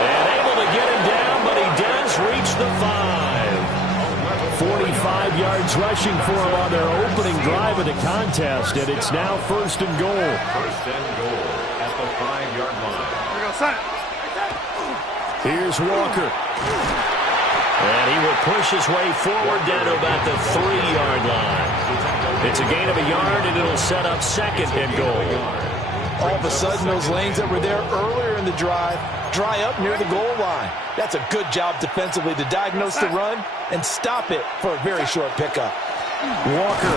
And able to get him down, but he does reach the 5. 45 yards rushing for him on their opening drive of the contest, and it's now 1st and goal. 1st and goal at the 5-yard line. Here's Walker. And he will push his way forward down to about the 3-yard line. It's a gain of a yard, and it'll set up 2nd and goal. All of a sudden, those lanes that were there earlier in the drive dry up near the goal line. That's a good job defensively to diagnose the run and stop it for a very short pickup. Walker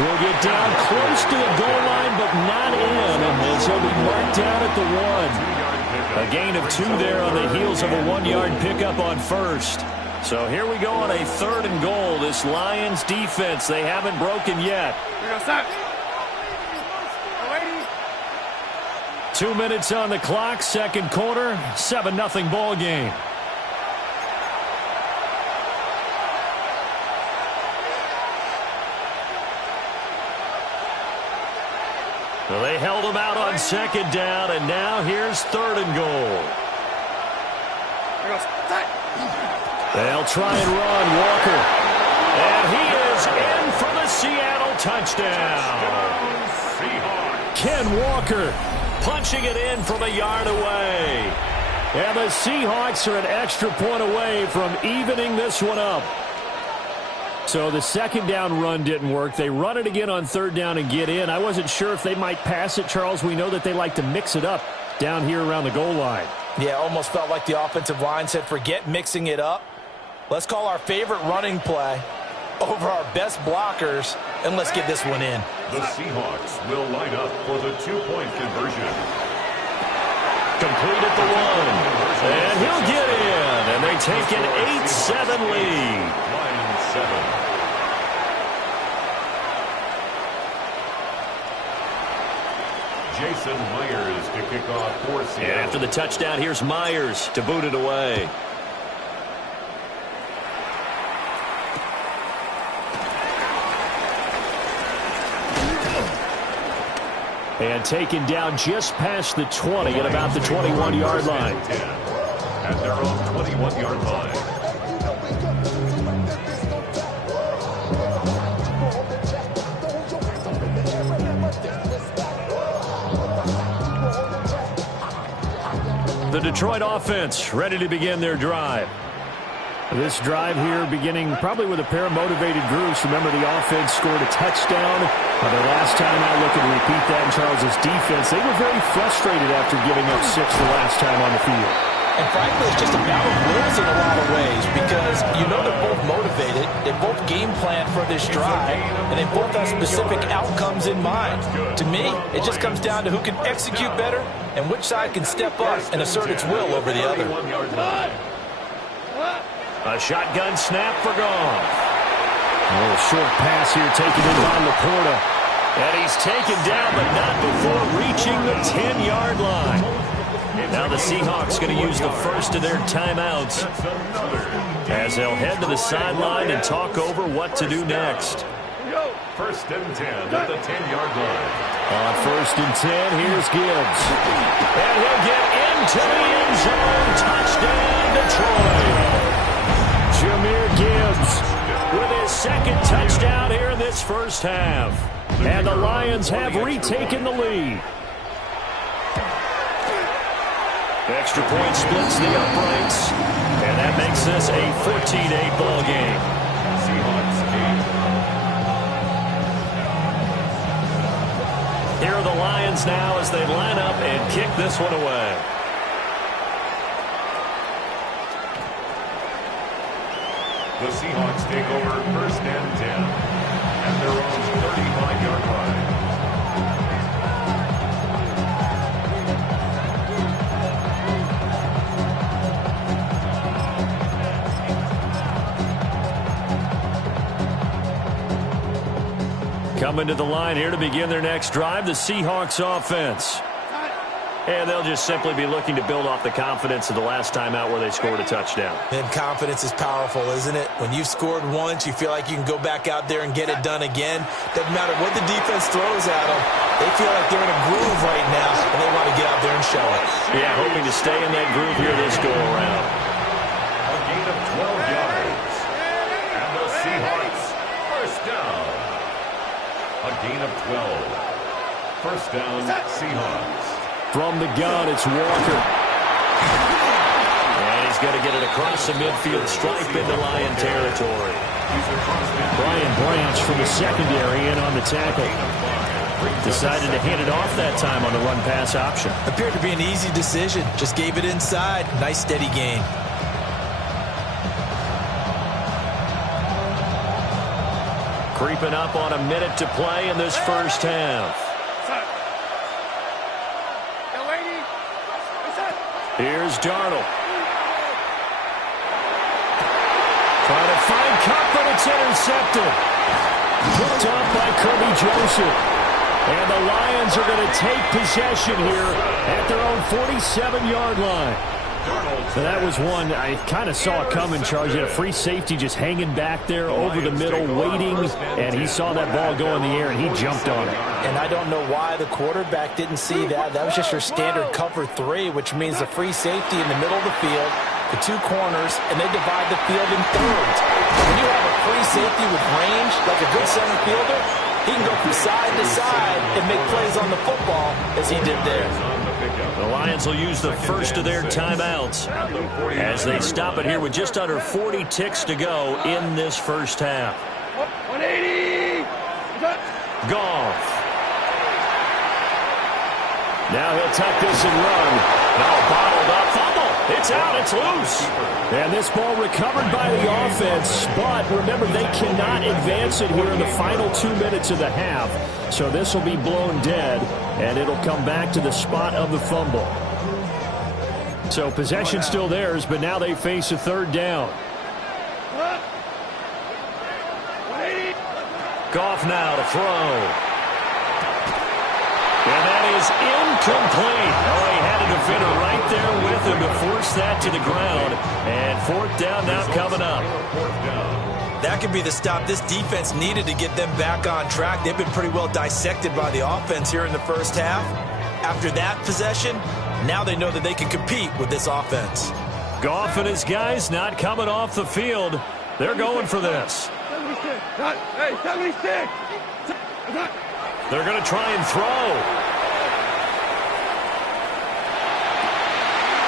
will get down close to the goal line, but not in, and he'll be marked down at the 1. A gain of 2 there on the heels of a 1-yard pickup on 1st. So here we go on a 3rd and goal. This Lions defense, they haven't broken yet. 2 minutes on the clock, 2nd quarter, 7-0 ball game. Well, they held him out on 2nd down, and now here's 3rd and goal. They'll try and run, Walker. And he is in for the Seattle touchdown. Ken Walker punching it in from a yard away. And the Seahawks are an extra point away from evening this one up. So the 2nd down run didn't work. They run it again on 3rd down and get in. I wasn't sure if they might pass it, Charles. We know that they like to mix it up down here around the goal line. Yeah, almost felt like the offensive line said, forget mixing it up. Let's call our favorite running play over our best blockers, and let's get this one in. The Seahawks will line up for the 2-point conversion. Complete at the 1. And he'll get in. And they take an 8-7 lead. Lions 7. Jason Myers to kick off for Seattle. And after the touchdown, here's Myers to boot it away. And taken down just past the 20 at about the 21-yard line. At their own 21-yard line. The Detroit offense ready to begin their drive. This drive here beginning probably with a pair of motivated groups. Remember, the offense scored a touchdown. The last time out, looking to repeat that in Charles' defense. They were very frustrated after giving up 6 the last time on the field. And frankly, it's just a battle of wills in a lot of ways because you know they're both motivated. They both game plan for this drive, and they both have specific outcomes in mind. To me, it just comes down to who can execute better and which side can step up and assert its will over the other. A shotgun snap for Goff. A little short pass here taken in by Laporta. And he's taken down, but not before reaching the 10-yard line. Now the Seahawks going to use the first of their timeouts as they'll head to the sideline and talk over what to do next. 1st and 10 at the 10-yard line. On 1st and 10, here's Gibbs. And he'll get into the end zone. Touchdown, Detroit. Jahmyr Gibbs with his 2nd touchdown here in this first half. And the Lions have retaken the lead. Extra point splits the uprights, and that makes this a 14-8 ball game. Seahawks 8. Here are the Lions now as they line up and kick this one away. The Seahawks take over 1st and 10 at their own 35-yard line. Coming to the line here to begin their next drive, the Seahawks offense. And they'll just simply be looking to build off the confidence of the last time out where they scored a touchdown. And confidence is powerful, isn't it? When you've scored once, you feel like you can go back out there and get it done again. Doesn't matter what the defense throws at them. They feel like they're in a groove right now, and they want to get out there and show it. Yeah, hoping to stay in that groove here this go-around. A gain of 12 yards. And the Seahawks, 1st down. A gain of 12. 1st down, Seahawks. From the gun, it's Walker. And he's going to get it across the midfield stripe into Lion territory. Brian Branch from the secondary in on the tackle. Decided to hand it off that time on the run-pass option. Appeared to be an easy decision. Just gave it inside. Nice steady gain. Creeping up on a minute to play in this first half. Here's Darnold. Trying to find Kupp, but it's intercepted. Picked up by Kirby Joseph. And the Lions are going to take possession here at their own 47-yard line. So that was one I kind of saw coming, Charles. You had a free safety just hanging back there over the middle, waiting, and he saw that ball go in the air, and he jumped on it. And I don't know why the quarterback didn't see that. That was just your standard cover 3, which means the free safety in the middle of the field, the 2 corners, and they divide the field in thirds. When you have a free safety with range, like a good center fielder, he can go from side to side and make plays on the football as he did there. The Lions will use the first of their timeouts as they stop it here with just under 40 ticks to go in this first half. 180! Goff. Now he'll tuck this and run. Now bottled up. Fumble. It's out. It's loose. And this ball recovered by the offense. But remember, they cannot advance it here in the final 2 minutes of the half. So this will be blown dead, and it'll come back to the spot of the fumble. So possession still theirs, but now they face a 3rd down. Goff now to throw. And that is incomplete. Oh, he had a defender right there with him to force that to the ground. And 4th down now coming up. That could be the stop this defense needed to get them back on track. They've been pretty well dissected by the offense here in the first half. After that possession, now they know that they can compete with this offense. Goff and his guys not coming off the field. They're going for this. 76! They're going to try and throw.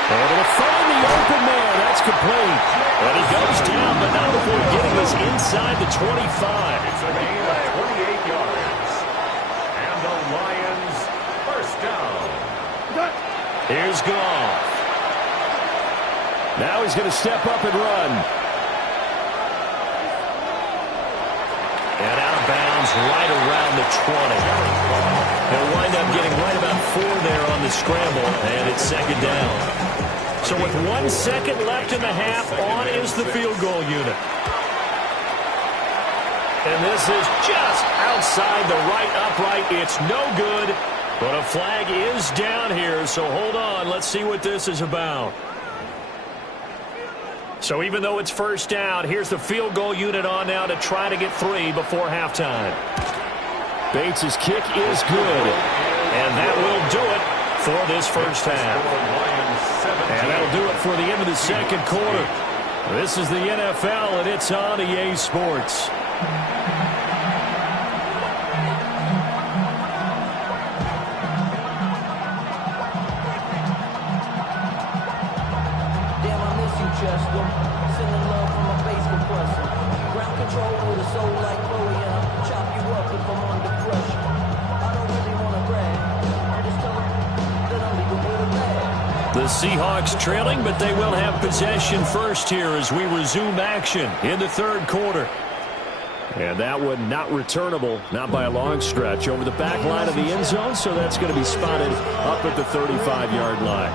Able to find the open man. That's complete. And he goes down, but not before getting us inside the 25. It's a gain of 28 yards. And the Lions, 1st down. Here's Goff. Now he's going to step up and run. And out of bounds right around the 20. He'll wind up getting right about 4 there on the scramble, and it's 2nd down. So with 1 second left in the half, on is the field goal unit. And this is just outside the right upright. It's no good, but a flag is down here, so hold on. Let's see what this is about. So even though it's 1st down, here's the field goal unit on now to try to get 3 before halftime. Bates' kick is good, and that will do it for this first half. And that'll do it for the end of the 2nd quarter. This is the NFL, and it's on EA Sports. The Seahawks trailing, but they will have possession first here as we resume action in the third quarter. And that one not returnable, not by a long stretch, over the back line of the end zone, so that's going to be spotted up at the 35-yard line.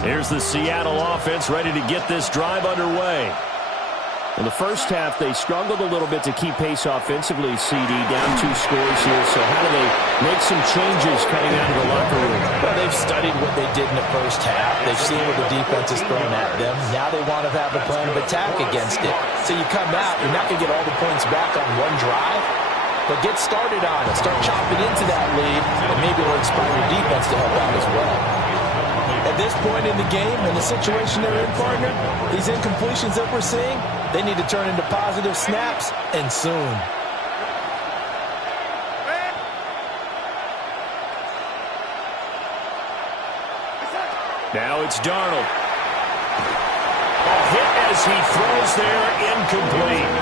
Here's the Seattle offense ready to get this drive underway. In the first half, they struggled a little bit to keep pace offensively, CD, down 2 scores here. So how do they make some changes coming out of the locker room? Well, they've studied what they did in the first half. They've seen what the defense has thrown at them. Now they want to have a plan of attack against it. So you come out, you're not going to get all the points back on one drive, but get started on it. Start chopping into that lead, and maybe it'll inspire your defense to help out as well. At this point in the game, and the situation they're in, partner, these incompletions that we're seeing, they need to turn into positive snaps, and soon. Now it's Darnold. A hit as he throws there, incomplete.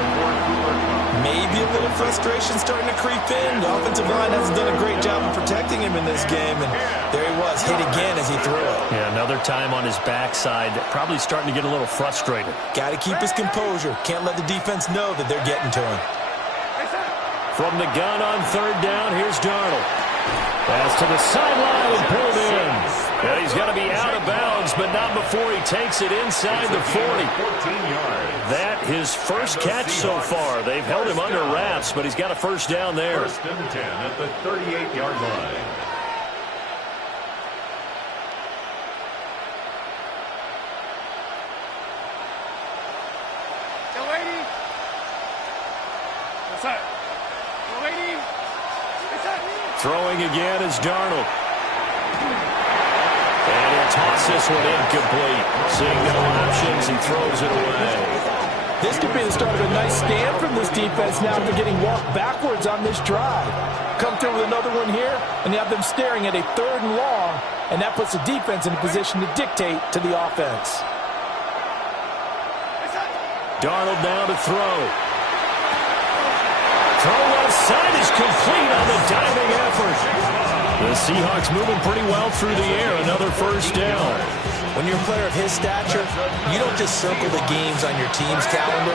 Maybe a little frustration starting to creep in. The offensive line hasn't done a great job of protecting him in this game, and there he was, hit again as he threw it. Yeah, another time on his backside, probably starting to get a little frustrated. Got to keep his composure. Can't let the defense know that they're getting to him. From the gun on third down, here's Darnold. Pass to the sideline and pulled in. And he's going to be out of bounds, but not before he takes it inside the 40. That his first catch so far. They've held him under wraps, but he's got a first down there. First and 10 at the 38-yard line. Throwing again is Darnold. And he'll toss this one incomplete. Seeing no options, he throws it away. This could be the start of a nice stand from this defense now after getting walked backwards on this drive. Come through with another one here, and you have them staring at a 3rd and long, and that puts the defense in a position to dictate to the offense. Darnold now to throw. Throw left side is complete on the diving effort. The Seahawks moving pretty well through the air. Another first down. When you're a player of his stature, you don't just circle the games on your team's calendar.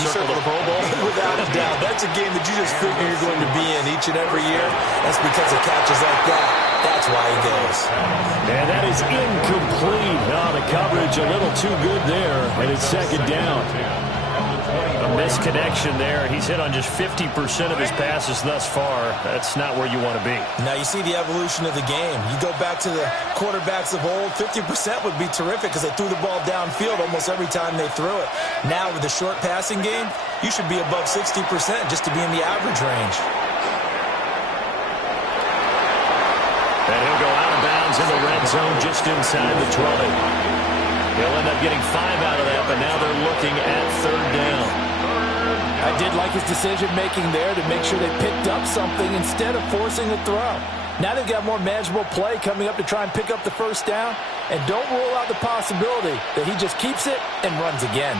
You circle the Pro Bowl. Without a doubt. That's a game that you just figure you're going to be in each and every year. That's because of catches like that. That's why he goes. And that is incomplete. Oh, the coverage a little too good there. And it's second down. A misconnection there. He's hit on just 50% of his passes thus far. That's not where you want to be. Now you see the evolution of the game. You go back to the quarterbacks of old, 50% would be terrific because they threw the ball downfield almost every time they threw it. Now with the short passing game, you should be above 60% just to be in the average range. And he'll go out of bounds in the red zone just inside the 20. He'll end up getting 5 out of that, but now they're looking at 3rd down. I did like his decision-making there to make sure they picked up something instead of forcing a throw. Now they've got more manageable play coming up to try and pick up the first down, and don't rule out the possibility that he just keeps it and runs again.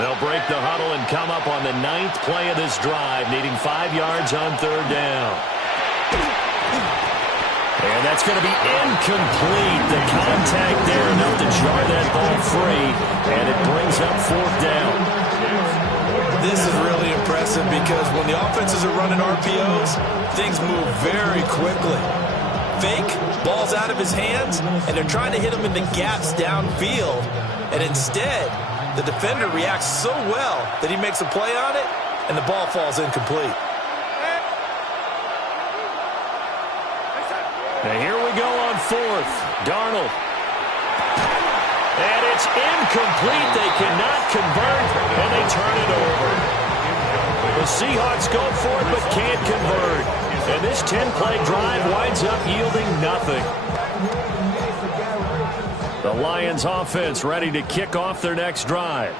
They'll break the huddle and come up on the 9th play of this drive, needing 5 yards on 3rd down. And that's going to be incomplete. The contact there enough to jar that ball free, and it brings up 4th down. This is really impressive because when the offenses are running RPOs, things move very quickly. Fake, ball's out of his hands, and they're trying to hit him in the gaps downfield. And instead, the defender reacts so well that he makes a play on it, and the ball falls incomplete. Now here we go on 4th. Darnold. And it's incomplete. They cannot convert, and they turn it over. The Seahawks go for it, but can't convert. And this 10-play drive winds up yielding nothing. The Lions offense ready to kick off their next drive.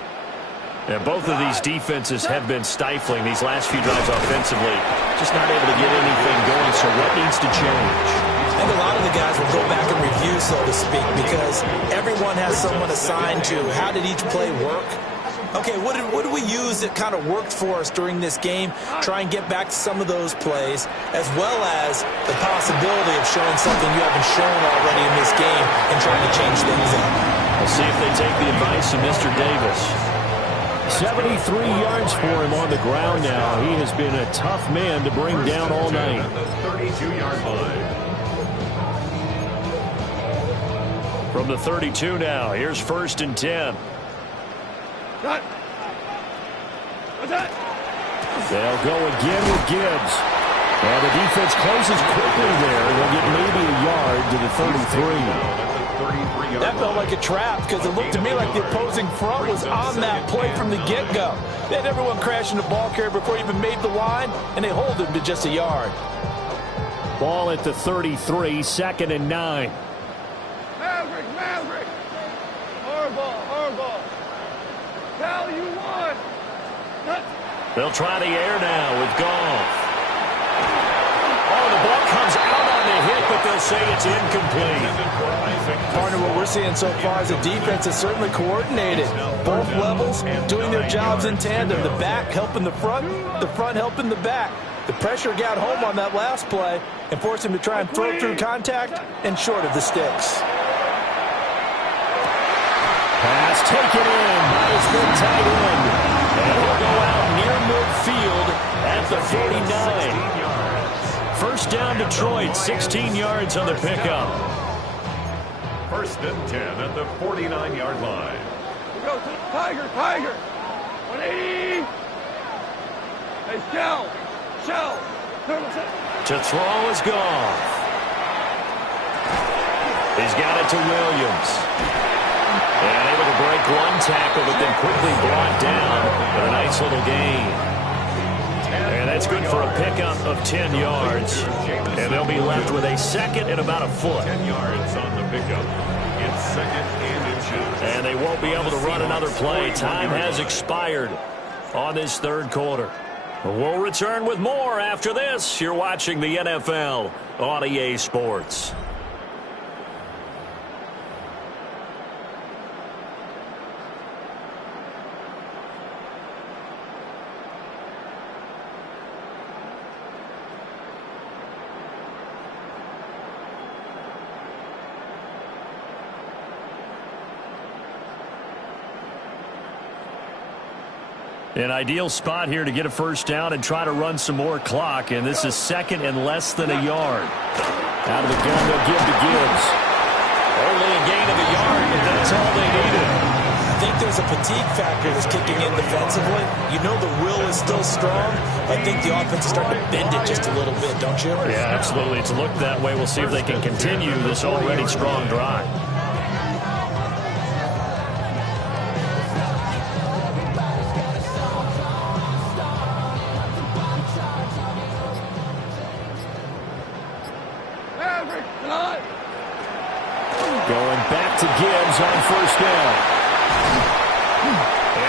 And both of these defenses have been stifling these last few drives offensively. Just not able to get anything going, so what needs to change? I think a lot of the guys will go back and review, so to speak, because everyone has someone assigned to how did each play work. Okay, what did we use that kind of worked for us during this game? Try and get back to some of those plays, as well as the possibility of showing something you haven't shown already in this game and trying to change things up. We'll see if they take the advice of Mr. Davis. 73 yards for him on the ground now. He has been a tough man to bring down all night. 32-yard line. From the 32 now, here's 1st and 10. Cut. What's that? They'll go again with Gibbs. And the defense closes quickly there. They'll get maybe a yard to the 33. That felt like a trap because it looked to me like the opposing front was on that play from the get-go. They had everyone crashing the ball carrier before he even made the line, and they hold him to just a yard. Ball at the 33, 2nd and 9. Maverick. Hardball. Cal, you won. They'll try the air now with Goff. Oh, the ball comes out on the hit, but they'll say it's incomplete. Partner, what we're seeing so far is a defense is certainly coordinated. Both levels doing their jobs in tandem. The back helping the front helping the back. The pressure got home on that last play and forced him to try and throw through contact and short of the sticks. Pass taken in by his big tight end. And he'll go out near midfield at the 49. First down Detroit, 16 yards on the pickup. 1st and 10 at the 49-yard line. We go to Tiger. 180. Hey, Shell. To throw is Goff. He's got it to Williams. And able to break one tackle, but then quickly brought down with a nice little gain. And that's good for a pickup of 10 yards. And they'll be left with a 2nd and about a foot. 10 yards on the pickup. It's 2nd and inches. And they won't be able to run another play. Time has expired on this 3rd quarter. We'll return with more after this. You're watching the NFL on EA Sports. An ideal spot here to get a first down and try to run some more clock. And this is 2nd and less than a yard. Out of the gun, they'll give to Gibbs. Only a gain of a yard, but that's all they needed. I think there's a fatigue factor that's kicking in defensively. You know the will is still strong. I think the offense is starting to bend it just a little bit, don't you? Yeah, absolutely. It's looked that way. We'll see if they can continue this already strong drive. Going back to Gibbs on 1st down.